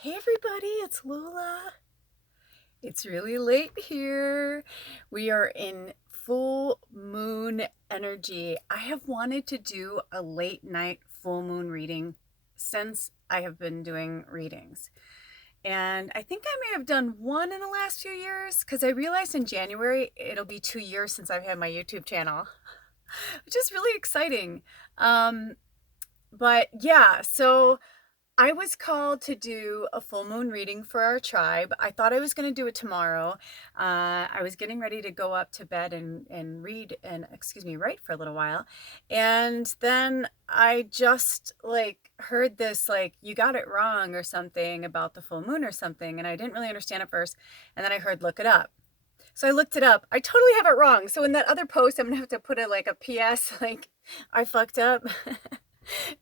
Hey everybody, it's Lula. It's really late here. We are in full moon energy. I have wanted to do a late night full moon reading since I have been doing readings. And I think I may have done one in the last few years because I realized in January it'll be 2 years since I've had my YouTube channel, which is really exciting. Um, but yeah, so I was called to do a full moon reading for our tribe. I thought I was going to do it tomorrow. I was getting ready to go up to bed and read and, write for a little while. And then I just heard this, you got it wrong or something about the full moon or something. And I didn't really understand at first. And then I heard, look it up. So I looked it up. I totally have it wrong. So in that other post, I'm going to have to put a PS, I fucked up.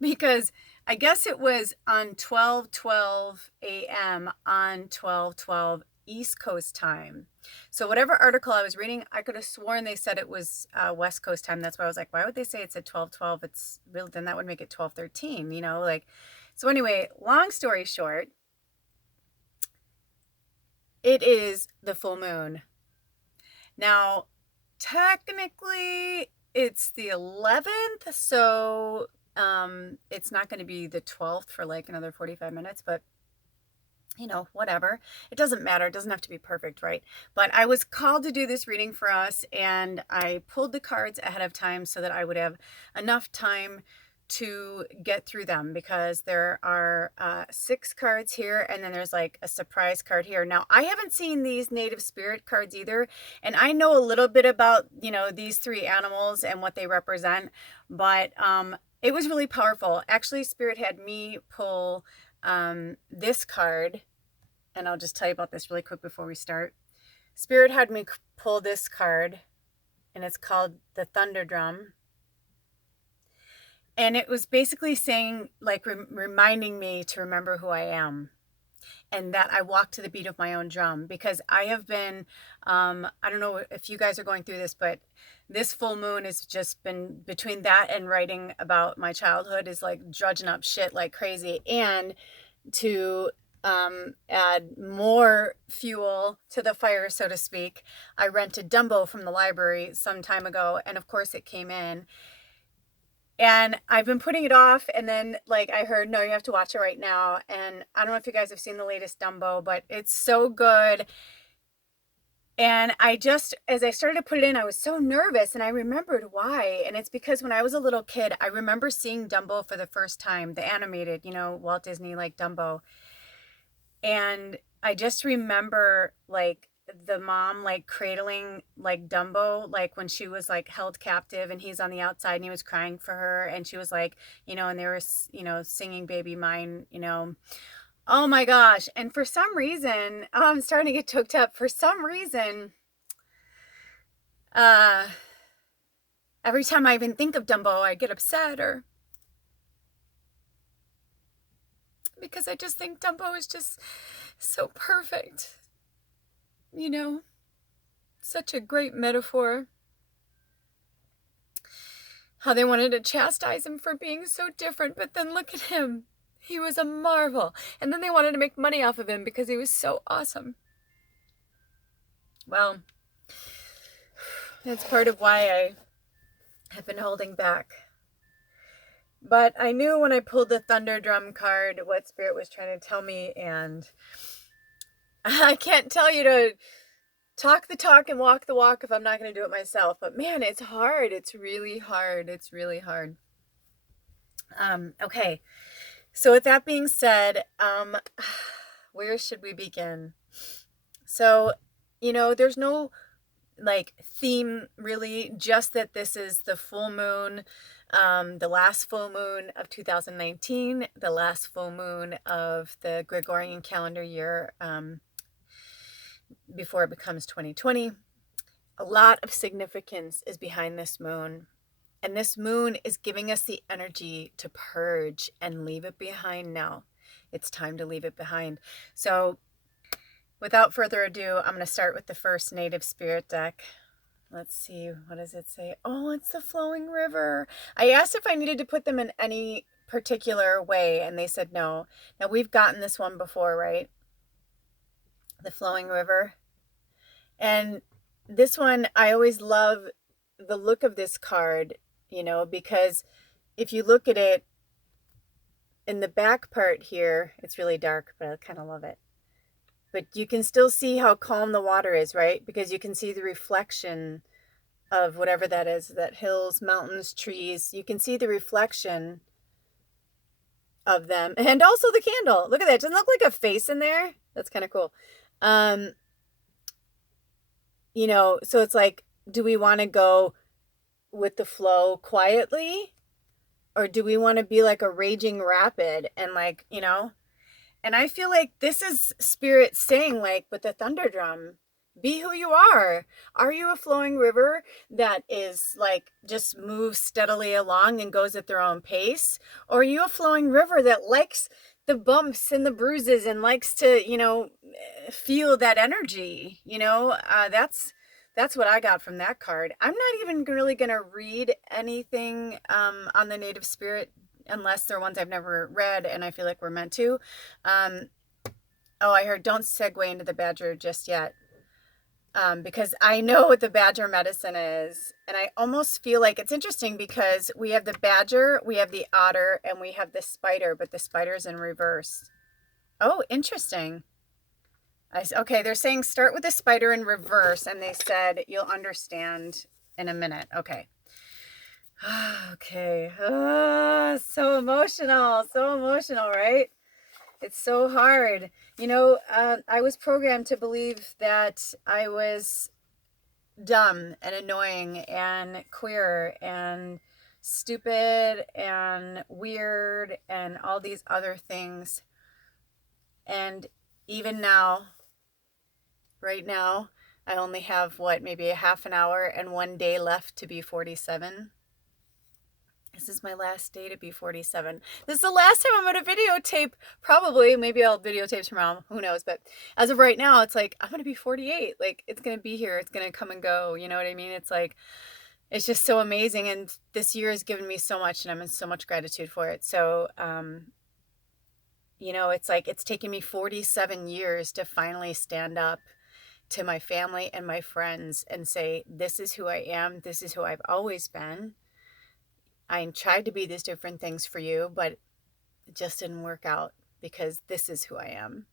Because I guess it was on 12:12 a.m. on 12:12 East Coast time. So whatever article I was reading, I could have sworn they said it was West Coast time. That's why I was like, why would they say it's at 12:12? It's real, then that would make it 12:13, So anyway, long story short, it is the full moon. Now, technically it's the 11th, so it's not going to be the 12th for another 45 minutes, but whatever. It doesn't matter. It doesn't have to be perfect, right? But I was called to do this reading for us, and I pulled the cards ahead of time so that I would have enough time to get through them, because there are 6 cards here, and then there's a surprise card here. Now, I haven't seen these native spirit cards either, and I know a little bit about these 3 animals and what they represent, but it was really powerful. Actually, Spirit had me pull this card, and I'll just tell you about this really quick before we start. Spirit had me pull this card, and it's called the Thunder Drum. And it was basically saying, reminding me to remember who I am, and that I walk to the beat of my own drum, because I have been, I don't know if you guys are going through this, but this full moon has just been, between that and writing about my childhood, is drudging up shit like crazy. And to add more fuel to the fire, so to speak, I rented Dumbo from the library some time ago, and of course it came in. And I've been putting it off, and then I heard, no, you have to watch it right now. And I don't know if you guys have seen the latest Dumbo, but it's so good. And as I started to put it in, I was so nervous, and I remembered why. And it's because when I was a little kid, I remember seeing Dumbo for the first time, the animated, Walt Disney, Dumbo. And I just remember the mom cradling Dumbo, when she was held captive, and he's on the outside and he was crying for her, and she was and they were singing Baby Mine. Oh my gosh. And for some reason, I'm starting to get choked up. For some reason, every time I even think of Dumbo, I get upset, or because I just think Dumbo is just so perfect. Such a great metaphor. How they wanted to chastise him for being so different, but then look at him. He was a marvel. And then they wanted to make money off of him because he was so awesome. Well, that's part of why I have been holding back. But I knew when I pulled the Thunder Drum card what Spirit was trying to tell me, and I can't tell you to talk the talk and walk the walk if I'm not going to do it myself. But man, it's hard. It's really hard. It's really hard. Okay. So with that being said, where should we begin? So, there's no theme really, just that this is the full moon, the last full moon of 2019, the last full moon of the Gregorian calendar year, before it becomes 2020. A lot of significance is behind this moon. And this moon is giving us the energy to purge and leave it behind now. It's time to leave it behind. So without further ado, I'm going to start with the first native spirit deck. Let's see, what does it say? Oh, it's the flowing river. I asked if I needed to put them in any particular way, and they said no. Now, we've gotten this one before, right? The flowing river. And this one, I always love the look of this card, because if you look at it in the back part here, it's really dark, but I kind of love it. But you can still see how calm the water is, right? Because you can see the reflection of whatever that is, that hills, mountains, trees. You can see the reflection of them. And also the candle. Look at that. Doesn't it look like a face in there? That's kind of cool. So it's like, do we want to go with the flow quietly? Or do we want to be like a raging rapid and and I feel like this is spirit saying, like with the thunder drum, be who you are. Are you a flowing river that is like just moves steadily along and goes at their own pace? Or are you a flowing river that likes the bumps and the bruises and likes to, feel that energy? That's what I got from that card. I'm not even really going to read anything on the native spirit unless they're ones I've never read and I feel like we're meant to. I heard don't segue into the badger just yet, because I know what the badger medicine is. And I almost feel like it's interesting because we have the badger, we have the otter, and we have the spider, but the spider's in reverse. Oh, interesting. Okay, they're saying start with the spider in reverse, and they said you'll understand in a minute. Okay. Okay. So emotional, right? It's so hard. I was programmed to believe that I was dumb and annoying and queer and stupid and weird and all these other things. And even now, right now, I only have maybe a half an hour and 1 day left to be 47. This is my last day to be 47. This is the last time I'm going to videotape, probably. Maybe I'll videotape tomorrow. Who knows? But as of right now, it's like, I'm going to be 48. Like, it's going to be here. It's going to come and go. You know what I mean? It's like, it's just so amazing. And this year has given me so much, and I'm in so much gratitude for it. So, it's like, it's taken me 47 years to finally stand up to my family and my friends and say, this is who I am. This is who I've always been. I tried to be these different things for you, but it just didn't work out because this is who I am.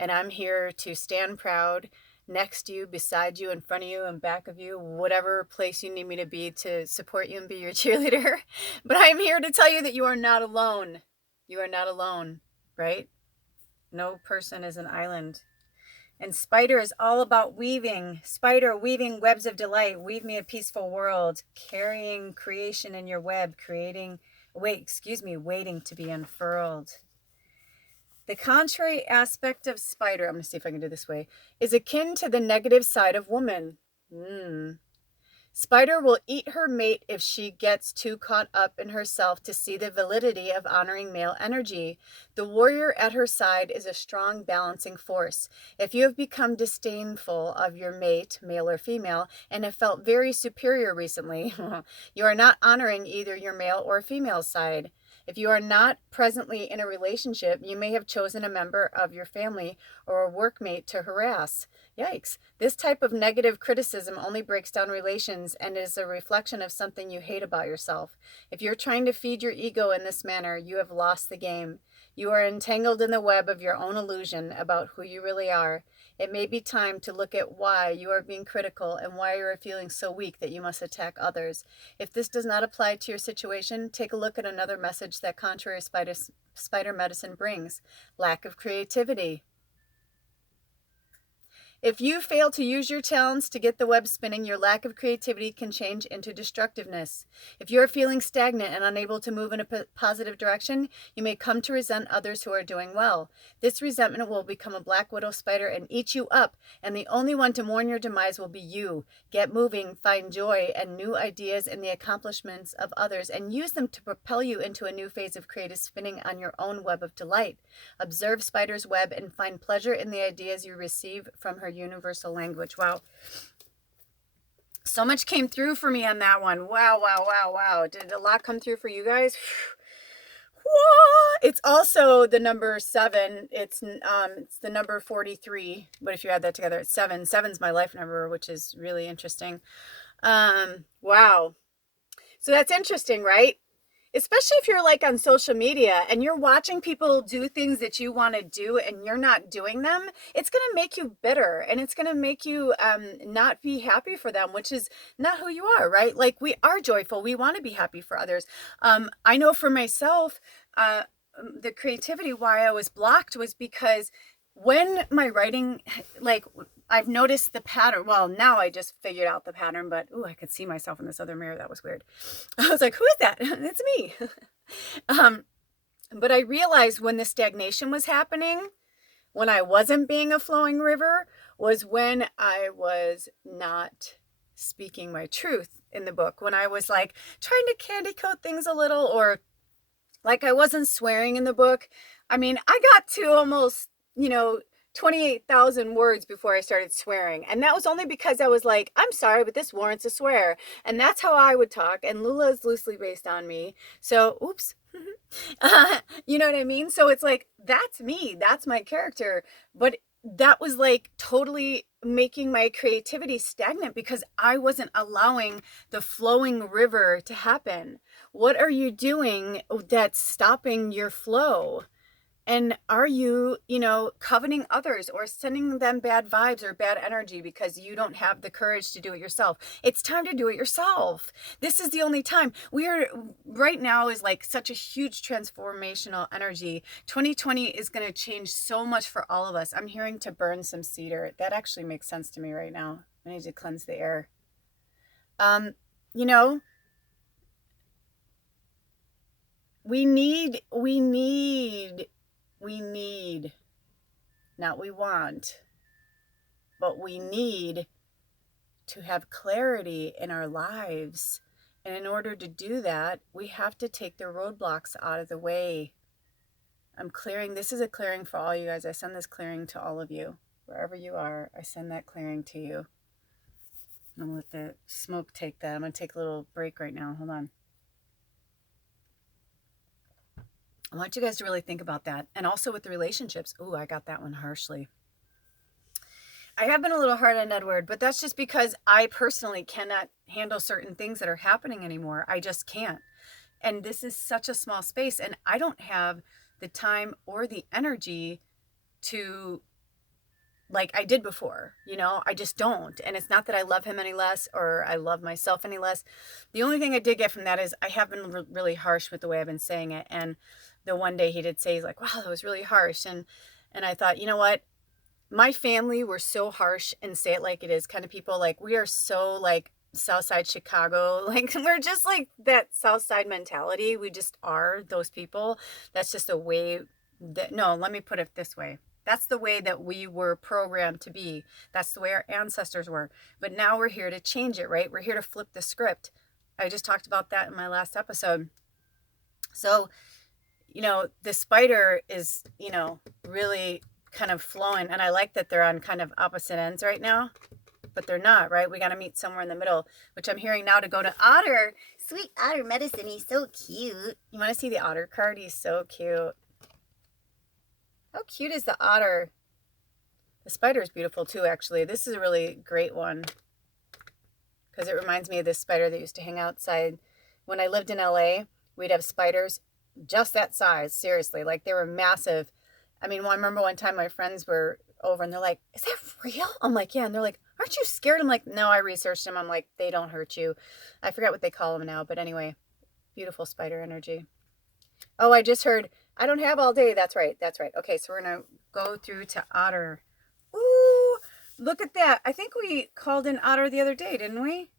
And I'm here to stand proud next to you, beside you, in front of you, and back of you, whatever place you need me to be to support you and be your cheerleader. But I'm here to tell you that you are not alone. You are not alone, right? No person is an island. And spider is all about weaving. Spider, weaving webs of delight. Weave me a peaceful world. Carrying creation in your web. Waiting to be unfurled. The contrary aspect of spider, I'm going to see if I can do this way, is akin to the negative side of woman. Spider will eat her mate if she gets too caught up in herself to see the validity of honoring male energy. The warrior at her side is a strong balancing force. If you have become disdainful of your mate, male or female, and have felt very superior recently, you are not honoring either your male or female side. If you are not presently in a relationship, you may have chosen a member of your family or a workmate to harass. Yikes. This type of negative criticism only breaks down relations and is a reflection of something you hate about yourself. If you're trying to feed your ego in this manner, you have lost the game. You are entangled in the web of your own illusion about who you really are. It may be time to look at why you are being critical and why you are feeling so weak that you must attack others. If this does not apply to your situation, take a look at another message that contrary spider medicine brings: lack of creativity. If you fail to use your talents to get the web spinning, your lack of creativity can change into destructiveness. If you are feeling stagnant and unable to move in a positive direction, you may come to resent others who are doing well. This resentment will become a black widow spider and eat you up, and the only one to mourn your demise will be you. Get moving, find joy and new ideas in the accomplishments of others, and use them to propel you into a new phase of creative spinning on your own web of delight. Observe spider's web and find pleasure in the ideas you receive from her universal language. Wow. So much came through for me on that one. Wow. Did a lot come through for you guys? It's also the number 7. It's the number 43, but if you add that together, it's 7. 7's my life number, which is really interesting. Wow. So that's interesting, right? Especially if you're like on social media and you're watching people do things that you want to do and you're not doing them, it's going to make you bitter, and it's going to make you not be happy for them, which is not who you are, right? Like, we are joyful. We want to be happy for others. I know for myself, the creativity, why I was blocked was because when my writing, like, I've noticed the pattern. Well, now I just figured out the pattern, but I could see myself in this other mirror. That was weird. I was like, who is that? It's me. But I realized when the stagnation was happening, when I wasn't being a flowing river, was when I was not speaking my truth in the book. When I was like trying to candy coat things a little, or like I wasn't swearing in the book. I mean, I got to almost, 28,000 words before I started swearing. And that was only because I was like, I'm sorry, but this warrants a swear. And that's how I would talk. And Lula is loosely based on me. So, oops. You know what I mean? So it's like, that's me. That's my character. But that was like totally making my creativity stagnant because I wasn't allowing the flowing river to happen. What are you doing that's stopping your flow? And are you, coveting others or sending them bad vibes or bad energy because you don't have the courage to do it yourself? It's time to do it yourself. This is the only time. Right now is like such a huge transformational energy. 2020 is going to change so much for all of us. I'm hearing to burn some cedar. That actually makes sense to me right now. I need to cleanse the air. You know, we need, not we want, but we need to have clarity in our lives. And in order to do that, we have to take the roadblocks out of the way. I'm clearing. This is a clearing for all you guys. I send this clearing to all of you. Wherever you are, I send that clearing to you. I'm going to let the smoke take that. I'm going to take a little break right now. Hold on. I want you guys to really think about that. And also with the relationships. Ooh, I got that one harshly. I have been a little hard on Edward, but that's just because I personally cannot handle certain things that are happening anymore. I just can't. And this is such a small space, and I don't have the time or the energy to, like I did before, I just don't. And it's not that I love him any less or I love myself any less. The only thing I did get from that is I have been really harsh with the way I've been saying it. And the one day he did say, he's like, wow, that was really harsh. And I thought, you know what? My family were so harsh and say it like it is kind of people. Like, we are so like Southside Chicago. Like, we're just like that Southside mentality. We just are those people. That's just a way that, no, let me put it this way. That's the way that we were programmed to be. That's the way our ancestors were. But now we're here to change it, right? We're here to flip the script. I just talked about that in my last episode. So, the spider is, really kind of flowing. And I like that they're on kind of opposite ends right now. But they're not, right? We got to meet somewhere in the middle, which I'm hearing now to go to Otter. Sweet Otter Medicine. He's so cute. You want to see the Otter card? He's so cute. How cute is the otter? The spider is beautiful too, actually. This is a really great one because it reminds me of this spider that used to hang outside. When I lived in LA, we'd have spiders just that size, seriously. Like, they were massive. I mean, I remember one time my friends were over and they're like, is that real? I'm like, yeah. And they're like, aren't you scared? I'm like, no, I researched them. I'm like, they don't hurt you. I forget what they call them now. But anyway, beautiful spider energy. Oh, I just heard, I don't have all day. That's right. Okay, so we're going to go through to Otter. Ooh, look at that. I think we called in Otter the other day, didn't we?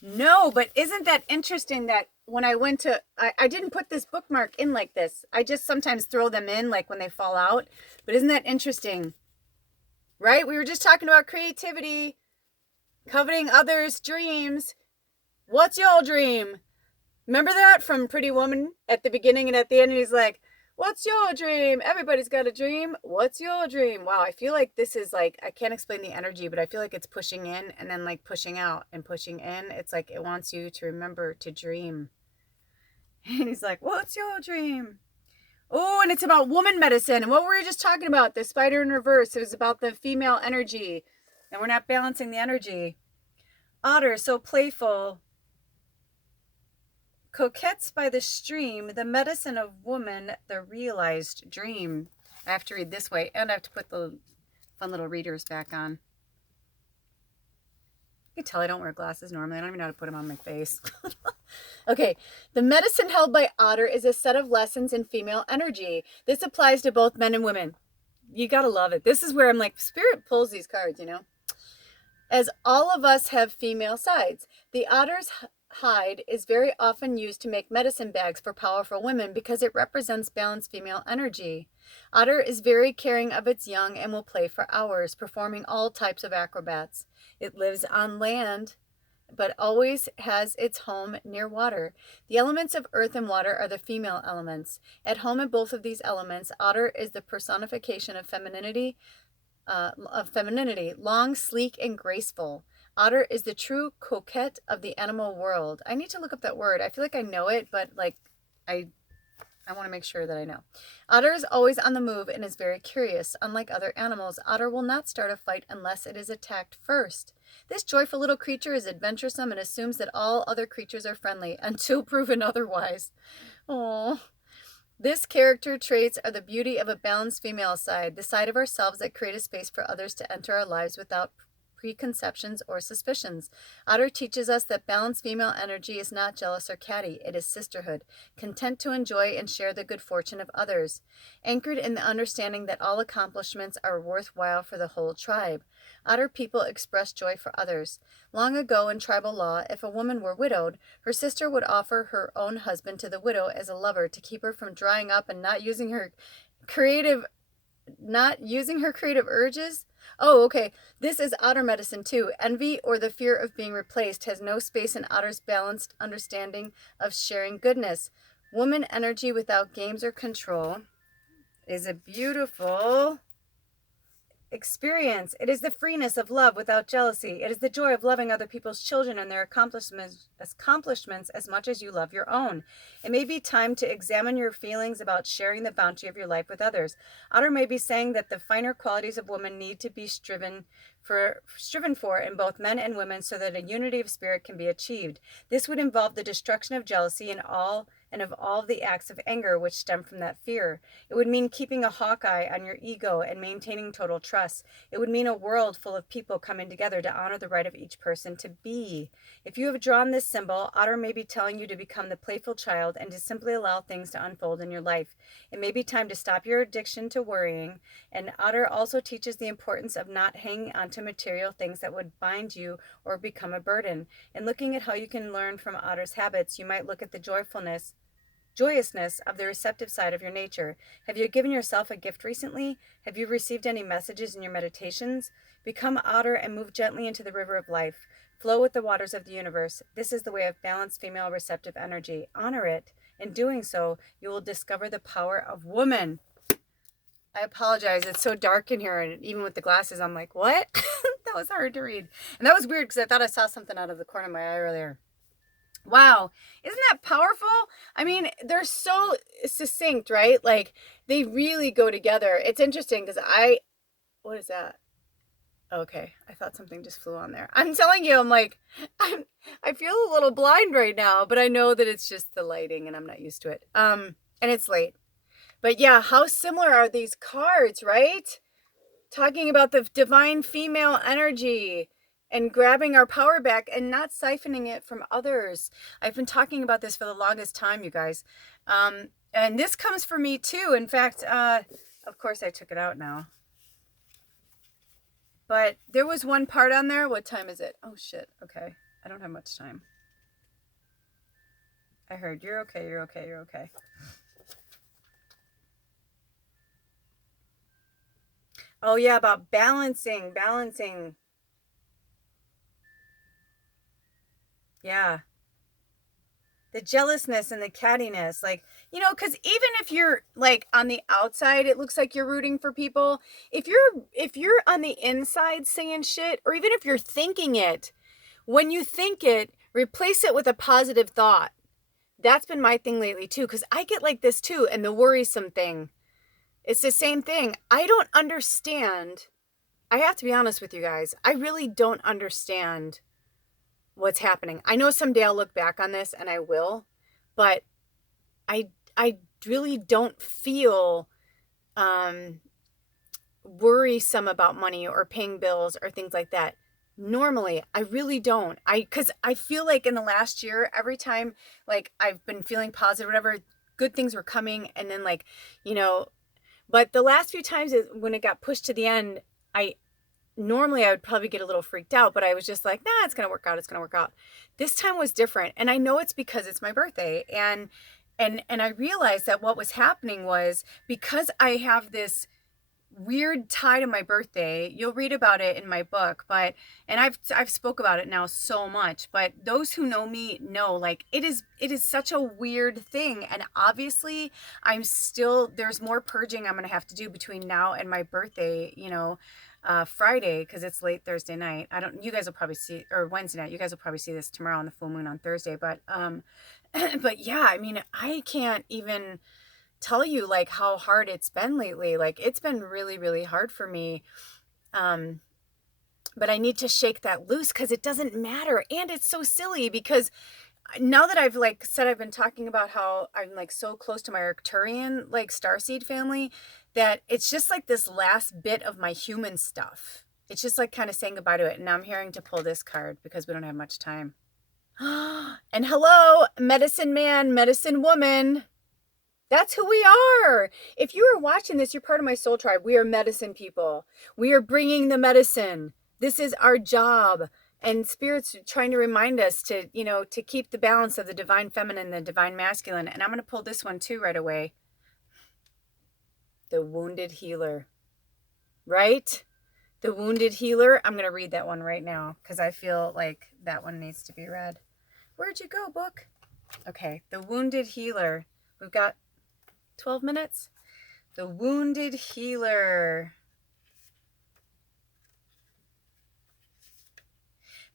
No, but isn't that interesting that when I went to, I didn't put this bookmark in like this. I just sometimes throw them in like when they fall out. But isn't that interesting? Right? We were just talking about creativity, coveting others' dreams. What's your dream? Remember that from Pretty Woman at the beginning and at the end? And he's like, what's your dream? Everybody's got a dream. What's your dream? Wow, I feel like this is like, I can't explain the energy, but I feel like it's pushing in and then like pushing out and pushing in. It's like it wants you to remember to dream. And he's like, what's your dream? Oh, and it's about woman medicine. And what were we just talking about? The spider in reverse. It was about the female energy. And we're not balancing the energy. Otter, so playful, coquettes by the stream, the medicine of woman, the realized dream. I have to read this way, and I have to put the fun little readers back on. You can tell I don't wear glasses normally. I don't even know how to put them on my face. Okay. The medicine held by Otter is a set of lessons in female energy. This applies to both men and women. You gotta love it. This is where I'm like, Spirit pulls these cards, you know? As all of us have female sides, the otter's hide is very often used to make medicine bags for powerful women because it represents balanced female energy. Otter is very caring of its young and will play for hours, performing all types of acrobats. It lives on land, but always has its home near water. The elements of earth and water are the female elements. At home in both of these elements, Otter is the personification of femininity, long, sleek, and graceful. Otter is the true coquette of the animal world. I need to look up that word. I feel like I know it, but like I want to make sure that I know. Otter is always on the move and is very curious. Unlike other animals, otter will not start a fight unless it is attacked first. This joyful little creature is adventuresome and assumes that all other creatures are friendly until proven otherwise. Oh. This character traits are the beauty of a balanced female side, the side of ourselves that create a space for others to enter our lives without preconceptions or suspicions. Otter teaches us that balanced female energy is not jealous or catty. It is sisterhood, content to enjoy and share the good fortune of others, anchored in the understanding that all accomplishments are worthwhile for the whole tribe. Otter people express joy for others. Long ago in tribal law, if a woman were widowed, her sister would offer her own husband to the widow as a lover to keep her from drying up and not using her creative urges. Oh, okay. This is otter medicine too. Envy or the fear of being replaced has no space in otter's balanced understanding of sharing goodness. Woman energy without games or control is a beautiful experience. It is the freeness of love without jealousy. It is the joy of loving other people's children and their accomplishments as much as you love your own. It may be time to examine your feelings about sharing the bounty of your life with others. Otter may be saying that the finer qualities of woman need to be striven for in both men and women so that a unity of spirit can be achieved. This would involve the destruction of jealousy and of all the acts of anger which stem from that fear. It would mean keeping a hawk eye on your ego and maintaining total trust. It would mean a world full of people coming together to honor the right of each person to be. If you have drawn this symbol, Otter may be telling you to become the playful child and to simply allow things to unfold in your life. It may be time to stop your addiction to worrying, and Otter also teaches the importance of not hanging on to material things that would bind you or become a burden. In looking at how you can learn from Otter's habits, you might look at the joyousness of the receptive side of your nature. Have you given yourself a gift recently? Have you received any messages in your meditations? Become Otter and move gently into the river of life. Flow with the waters of the universe. This is the way of balanced female receptive energy. Honor it. In doing so, you will discover the power of woman. I apologize. It's so dark in here, and even with the glasses, I'm like, what? That was hard to read. And that was weird because I thought I saw something out of the corner of my eye earlier. Wow. Isn't that powerful? I mean, they're so succinct, right? Like, they really go together. It's interesting because what is that? Okay. I thought something just flew on there. I'm telling you, I feel a little blind right now, but I know that it's just the lighting and I'm not used to it. And it's late. But yeah, how similar are these cards, right? Talking about the divine female energy and grabbing our power back and not siphoning it from others. I've been talking about this for the longest time, you guys. And this comes for me too. In fact, of course I took it out now. But there was one part on there. What time is it? Oh shit. Okay. I don't have much time. I heard you're okay, you're okay, you're okay. Oh yeah, about balancing. Yeah. The jealousness and the cattiness, like, because even if you're like on the outside, it looks like you're rooting for people. If you're on the inside saying shit, or even if you're thinking it, when you think it, replace it with a positive thought. that's been my thing lately too, because I get like this too. And the worrisome thing, it's the same thing. I don't understand. I have to be honest with you guys. I really don't understand what's happening. I know someday I'll look back on this, and I will, but I really don't feel worrisome about money or paying bills or things like that. Normally, I really don't. Because I feel like in the last year, every time like I've been feeling positive, whatever, good things were coming, and then like, you know, but the last few times when it got pushed to the end, I normally I would probably get a little freaked out, but I was just like, nah, it's gonna work out. It's gonna work out. This time was different, and I know it's because it's my birthday, and I realized that what was happening was because I have this weird tie to my birthday. You'll read about it in my book, but and I've spoke about it now so much, but those who know me know like it is such a weird thing, and obviously there's more purging I'm going to have to do between now and my birthday, Friday, because it's late Thursday night. You guys will probably see, or Wednesday night. You guys will probably see this tomorrow on the full moon on Thursday, but but yeah, I mean, I can't even tell you like how hard it's been lately. Like it's been really, really hard for me. But I need to shake that loose because it doesn't matter. And it's so silly because now that I've like said, I've been talking about how I'm like so close to my Arcturian like starseed family that it's just like this last bit of my human stuff. It's just like kind of saying goodbye to it. And now I'm hearing to pull this card because we don't have much time. And hello, medicine man, medicine woman. That's who we are. If you are watching this, you're part of my soul tribe. We are medicine people. We are bringing the medicine. This is our job. And Spirit's trying to remind us to, to keep the balance of the divine feminine and the divine masculine. And I'm going to pull this one too right away. The wounded healer. Right? The wounded healer. I'm going to read that one right now because I feel like that one needs to be read. Where'd you go, book? Okay. The wounded healer. We've got 12 minutes. The wounded healer.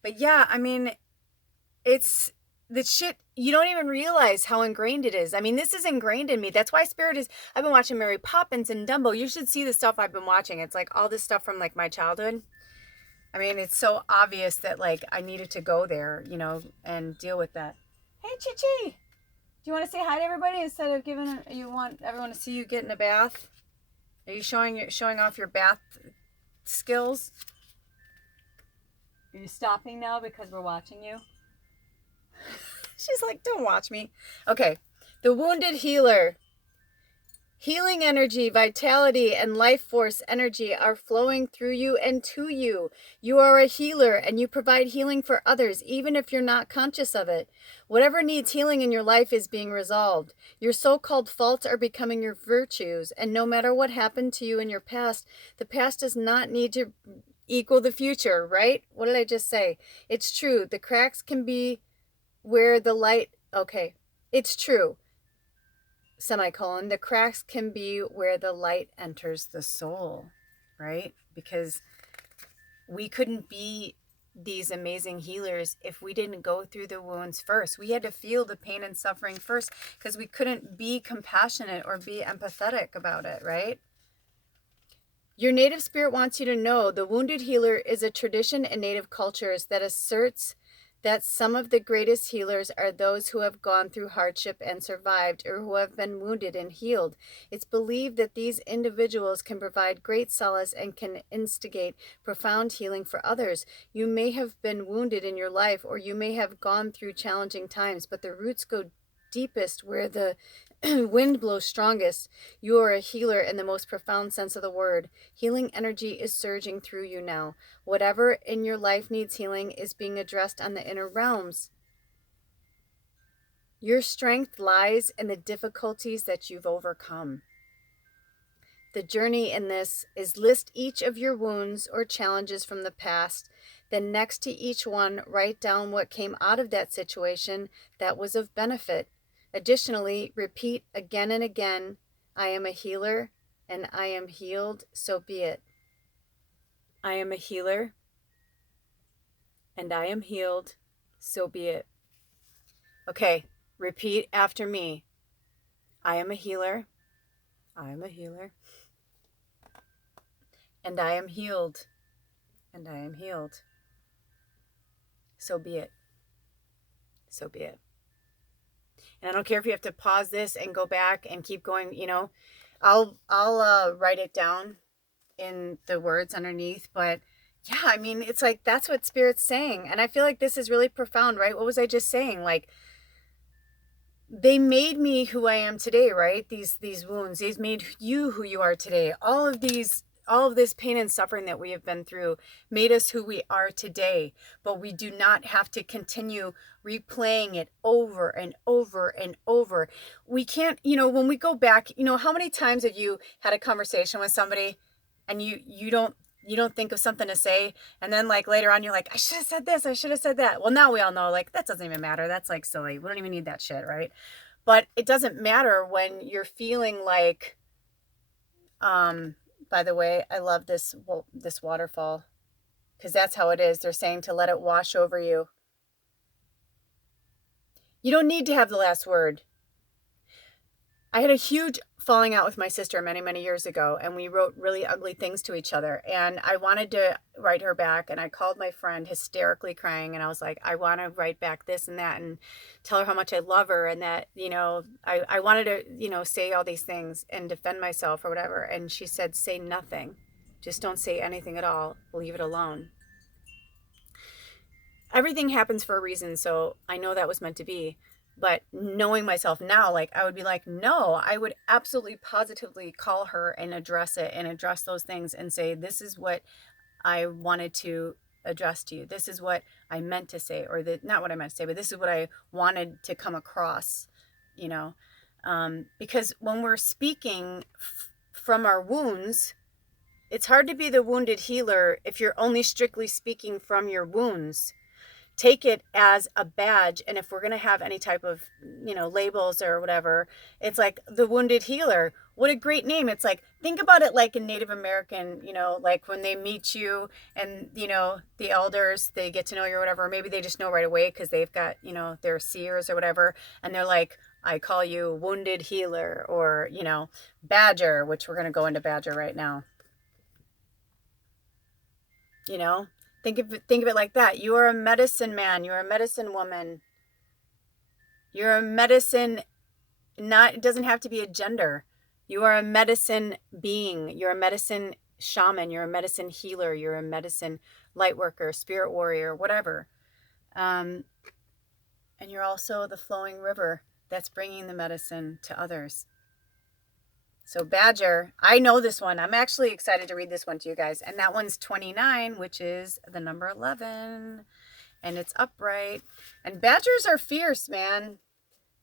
But yeah, I mean, it's the shit. You don't even realize how ingrained it is. I mean, this is ingrained in me. That's why Spirit is. I've been watching Mary Poppins and Dumbo. You should see the stuff I've been watching. It's like all this stuff from like my childhood. I mean, it's so obvious that like I needed to go there, and deal with that. Hey, Chichi. Do you want to say hi to everybody instead of you want everyone to see you get in a bath? Are you showing off your bath skills? Are you stopping now because we're watching you? She's like, don't watch me. Okay. The wounded healer. Healing energy, vitality, and life force energy are flowing through you and to you. You are a healer and you provide healing for others, even if you're not conscious of it. Whatever needs healing in your life is being resolved. Your so-called faults are becoming your virtues, and no matter what happened to you in your past, the past does not need to equal the future, right? What did I just say? It's true. The cracks can be where the light... Okay, it's true. Semicolon, the cracks can be where the light enters the soul, right? Because we couldn't be these amazing healers if we didn't go through the wounds first. We had to feel the pain and suffering first because we couldn't be compassionate or be empathetic about it, right? Your native spirit wants you to know the wounded healer is a tradition in native cultures that asserts that some of the greatest healers are those who have gone through hardship and survived, or who have been wounded and healed. It's believed that these individuals can provide great solace and can instigate profound healing for others. You may have been wounded in your life, or you may have gone through challenging times, but the roots go deepest where the wind blows strongest. You are a healer in the most profound sense of the word. Healing energy is surging through you now. Whatever in your life needs healing is being addressed on the inner realms. Your strength lies in the difficulties that you've overcome. The journey in this is list each of your wounds or challenges from the past. Then next to each one, write down what came out of that situation that was of benefit. Additionally, repeat again and again, I am a healer and I am healed, so be it. I am a healer and I am healed, so be it. Okay, Repeat after me. I am a healer. I am a healer. And I am healed. And I am healed. So be it. So be it. And I don't care if you have to pause this and go back and keep going, you know. I'll write it down in the words underneath, but yeah, I mean, it's like that's what Spirit's saying. And I feel like this is really profound, right? What was I just saying? Like, they made me who I am today, right? These wounds, they've made you who you are today. All of this pain and suffering that we have been through made us who we are today. But we do not have to continue replaying it over and over and over. We can't, you know, when we go back, you know, how many times have you had a conversation with somebody and you don't think of something to say, and then like later on you're like, I should have said this, I should have said that. Well, now we all know, like, that doesn't even matter. That's like silly. We don't even need that shit, right? But it doesn't matter when you're feeling like, by the way, I love this waterfall, because that's how it is. They're saying to let it wash over you. You don't need to have the last word. I had a huge falling out with my sister many, many years ago, and we wrote really ugly things to each other. And I wanted to write her back, and I called my friend hysterically crying, and I was like, I want to write back this and that and tell her how much I love her, and that, you know, I wanted to, you know, say all these things and defend myself or whatever. And she said, say nothing. Just don't say anything at all. Leave it alone. Everything happens for a reason, so I know that was meant to be. But knowing myself now, like, I would be like, no, I would absolutely positively call her and address it and address those things and say, this is what I wanted to address to you. This is what I meant to say, or not what I meant to say, but this is what I wanted to come across, you know, because when we're speaking from our wounds, it's hard to be the wounded healer if you're only strictly speaking from your wounds. Take it as a badge. And if we're going to have any type of, you know, labels or whatever, it's like the wounded healer. What a great name. It's like, think about it like a Native American, you know, like when they meet you and, you know, the elders, they get to know you or whatever. Or maybe they just know right away because they've got, you know, they're seers or whatever. And they're like, I call you wounded healer, or, you know, badger, which we're going to go into badger right now. You know? Think of it like that. You are a medicine man. You're a medicine woman. You're a medicine, it doesn't have to be a gender. You are a medicine being. You're a medicine shaman. You're a medicine healer. You're a medicine light worker, spirit warrior, whatever. And you're also the flowing river that's bringing the medicine to others. So Badger, I know this one. I'm actually excited to read this one to you guys. And that one's 29, which is the number 11. And it's upright. And badgers are fierce, man.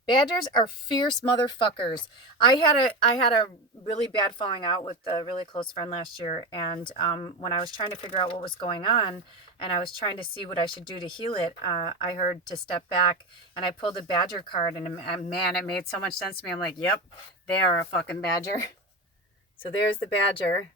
Badgers are fierce motherfuckers. I had a really bad falling out with a really close friend last year. And when I was trying to figure out what was going on, and I was trying to see what I should do to heal it, I heard to step back, and I pulled a badger card, and man, it made so much sense to me. I'm like, yep, they are a fucking badger. So there's the badger.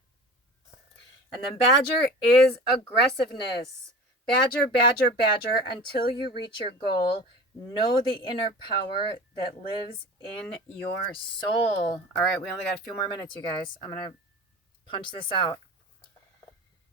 And then badger is aggressiveness. Badger, badger, badger, until you reach your goal. Know the inner power that lives in your soul. All right, we only got a few more minutes, you guys. I'm going to punch this out.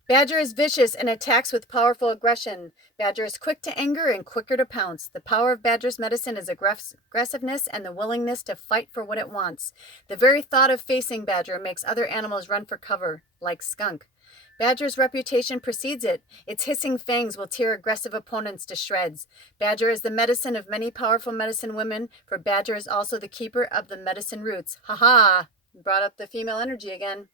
Badger is vicious and attacks with powerful aggression. Badger is quick to anger and quicker to pounce. The power of Badger's medicine is aggressiveness and the willingness to fight for what it wants. The very thought of facing Badger makes other animals run for cover, like skunk. Badger's reputation precedes it. Its hissing fangs will tear aggressive opponents to shreds. Badger is the medicine of many powerful medicine women, for Badger is also the keeper of the medicine roots. Ha! Brought up the female energy again.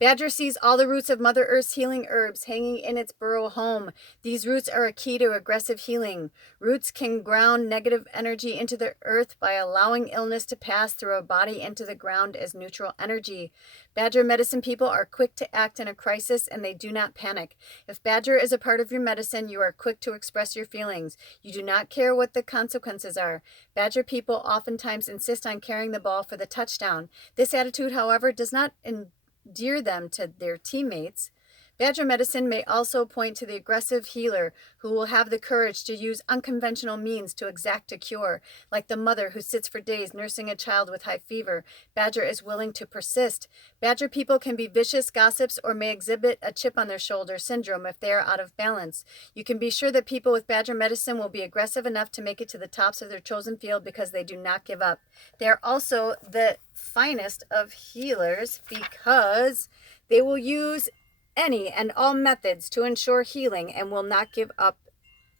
Badger sees all the roots of Mother Earth's healing herbs hanging in its burrow home. These roots are a key to aggressive healing. Roots can ground negative energy into the earth by allowing illness to pass through a body into the ground as neutral energy. Badger medicine people are quick to act in a crisis, and they do not panic. If Badger is a part of your medicine, you are quick to express your feelings. You do not care what the consequences are. Badger people oftentimes insist on carrying the ball for the touchdown. This attitude, however, does not endear them to their teammates. Badger medicine may also point to the aggressive healer who will have the courage to use unconventional means to exact a cure, like the mother who sits for days nursing a child with high fever. Badger is willing to persist. Badger people can be vicious gossips or may exhibit a chip on their shoulder syndrome if they are out of balance. You can be sure that people with Badger medicine will be aggressive enough to make it to the tops of their chosen field because they do not give up. They are also the finest of healers because they will use any and all methods to ensure healing and will not give up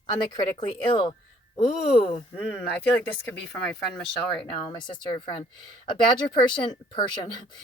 on the critically ill. Ooh, I feel like this could be for my friend Michelle right now, my sister friend. A Badger Persian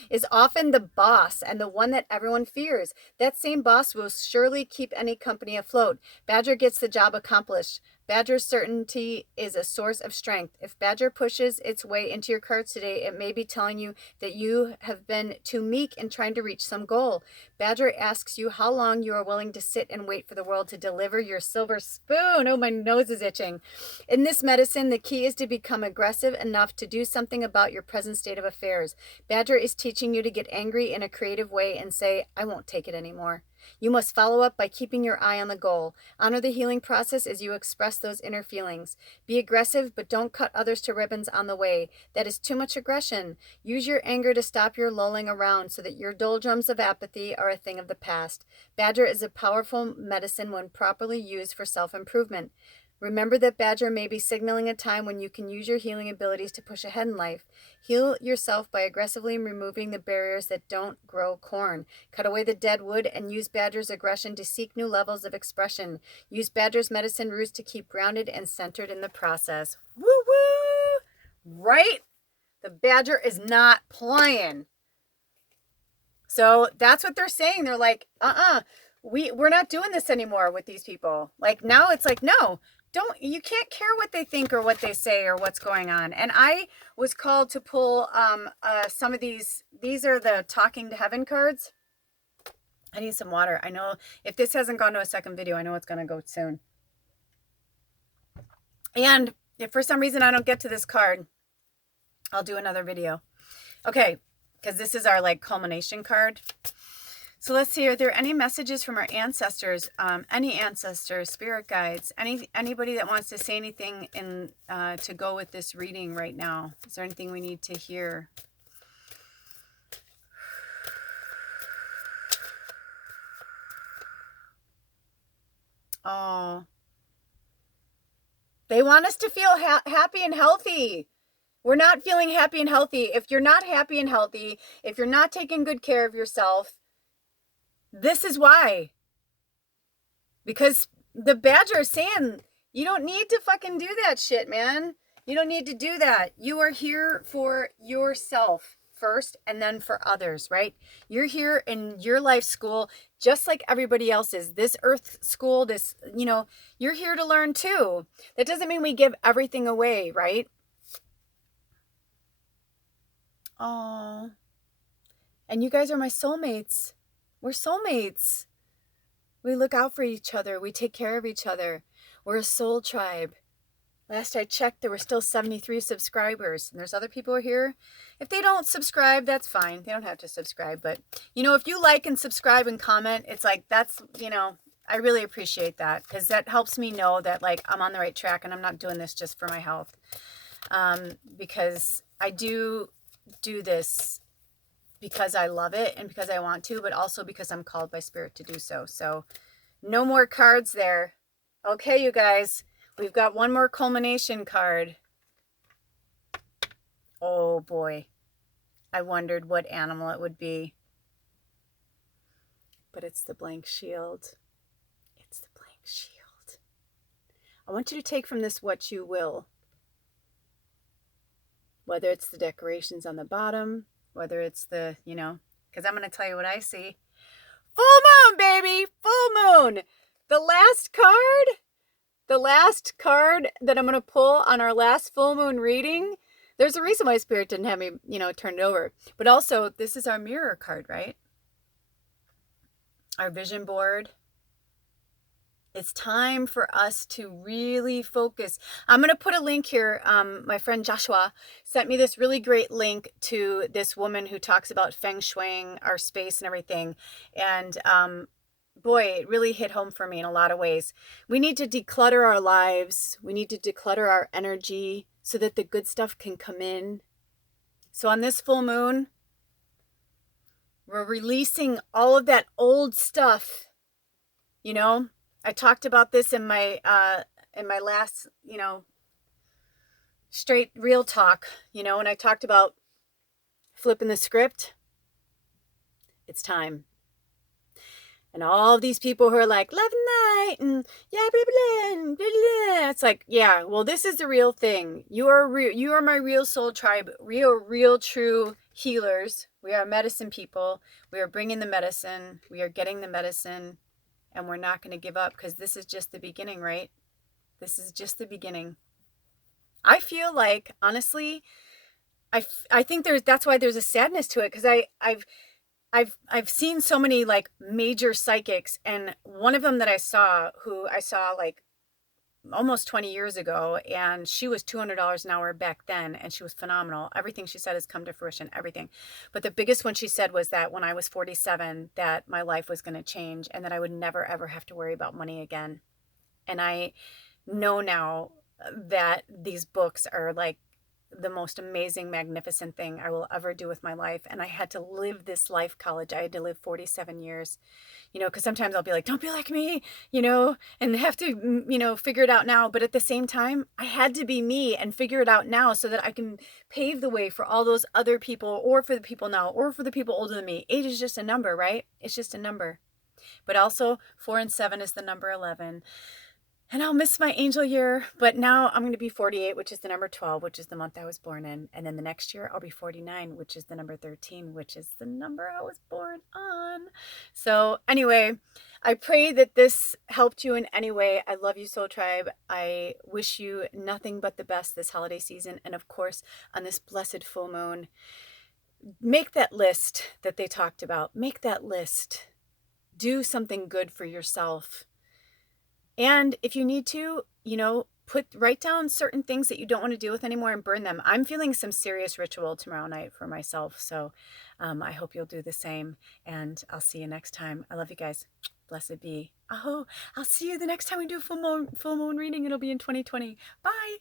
is often the boss and the one that everyone fears. That same boss will surely keep any company afloat. Badger gets the job accomplished. Badger's certainty is a source of strength. If Badger pushes its way into your cards today, it may be telling you that you have been too meek in trying to reach some goal. Badger asks you how long you are willing to sit and wait for the world to deliver your silver spoon. Oh, my nose is itching. In this medicine, the key is to become aggressive enough to do something about your present state of affairs. Badger is teaching you to get angry in a creative way and say, I won't take it anymore. You must follow up by keeping your eye on the goal. Honor the healing process as you express those inner feelings. Be aggressive, but don't cut others to ribbons on the way. That is too much aggression. Use your anger to stop your lolling around so that your doldrums of apathy are a thing of the past. Badger is a powerful medicine when properly used for self-improvement. Remember that Badger may be signaling a time when you can use your healing abilities to push ahead in life. Heal yourself by aggressively removing the barriers that don't grow corn. Cut away the dead wood and use Badger's aggression to seek new levels of expression. Use Badger's medicine roots to keep grounded and centered in the process. Woo woo! Right? The Badger is not playing. So that's what they're saying. They're like, we're not doing this anymore with these people. Like now it's like, no. You can't care what they think or what they say or what's going on. And I was called to pull some of these are the Talking to Heaven cards. I need some water. I know if this hasn't gone to a second video, I know it's going to go soon. And if for some reason I don't get to this card, I'll do another video. Okay, because this is our like culmination card. So let's see, are there any messages from our ancestors, any ancestors, spirit guides, anybody that wants to say anything in to go with this reading right now? Is there anything we need to hear? Oh, they want us to feel happy and healthy. We're not feeling happy and healthy. If you're not happy and healthy, if you're not taking good care of yourself, this is why. Because the Badger is saying, you don't need to fucking do that shit, man. You don't need to do that. You are here for yourself first and then for others, right? You're here in your life school just like everybody else is. This earth school, this, you're here to learn too. That doesn't mean we give everything away, right? Oh, and you guys are my soulmates. We're soulmates. We look out for each other. We take care of each other. We're a soul tribe. Last I checked, there were still 73 subscribers. And there's other people here. If they don't subscribe, that's fine. They don't have to subscribe. But, if you like and subscribe and comment, it's like, that's, I really appreciate that. Because that helps me know that, like, I'm on the right track and I'm not doing this just for my health. Because I do this because I love it and because I want to, but also because I'm called by spirit to do so. So no more cards there. Okay, you guys, we've got one more culmination card. Oh boy. I wondered what animal it would be. But it's the blank shield. It's the blank shield. I want you to take from this what you will. Whether it's the decorations on the bottom, whether it's the, because I'm going to tell you what I see. Full moon, baby, full moon. The last card that I'm going to pull on our last full moon reading, there's a reason why Spirit didn't have me, turn it over. But also, this is our mirror card, right? Our vision board. It's time for us to really focus. I'm going to put a link here. My friend Joshua sent me this really great link to this woman who talks about feng shuiing our space and everything. And boy, it really hit home for me in a lot of ways. We need to declutter our lives. We need to declutter our energy so that the good stuff can come in. So on this full moon, we're releasing all of that old stuff. You know, I talked about this in my last, straight real talk, and I talked about flipping the script. It's time. And all of these people who are like, love and light, and yeah, blah, blah, blah, blah. It's like, yeah, well, this is the real thing. You are my real soul tribe. We are real, true healers. We are medicine people. We are bringing the medicine. We are getting the medicine. And we're not going to give up, because this is just the beginning, right? This is just the beginning. I feel like, honestly, I think that's why there's a sadness to it, because I've seen so many like major psychics, and one of them that I saw, who I saw like almost 20 years ago, and she was $200 an hour back then, and she was phenomenal. Everything she said has come to fruition, everything. But the biggest one she said was that when I was 47, that my life was going to change, and that I would never ever have to worry about money again. And I know now that these books are like the most amazing, magnificent thing I will ever do with my life. And I had to live this life college. I had to live 47 years, because sometimes I'll be like, don't be like me, and have to, figure it out now. But at the same time, I had to be me and figure it out now so that I can pave the way for all those other people, or for the people now, or for the people older than me. Age is just a number, right? It's just a number. But also 4 and 7 is the number 11. And I'll miss my angel year, but now I'm going to be 48, which is the number 12, which is the month I was born in. And then the next year I'll be 49, which is the number 13, which is the number I was born on. So anyway, I pray that this helped you in any way. I love you, Soul Tribe. I wish you nothing but the best this holiday season. And of course, on this blessed full moon, make that list that they talked about. Make that list. Do something good for yourself. And if you need to, write down certain things that you don't want to deal with anymore and burn them. I'm feeling some serious ritual tomorrow night for myself. So I hope you'll do the same. And I'll see you next time. I love you guys. Blessed be. Oh, I'll see you the next time we do full moon reading. It'll be in 2020. Bye.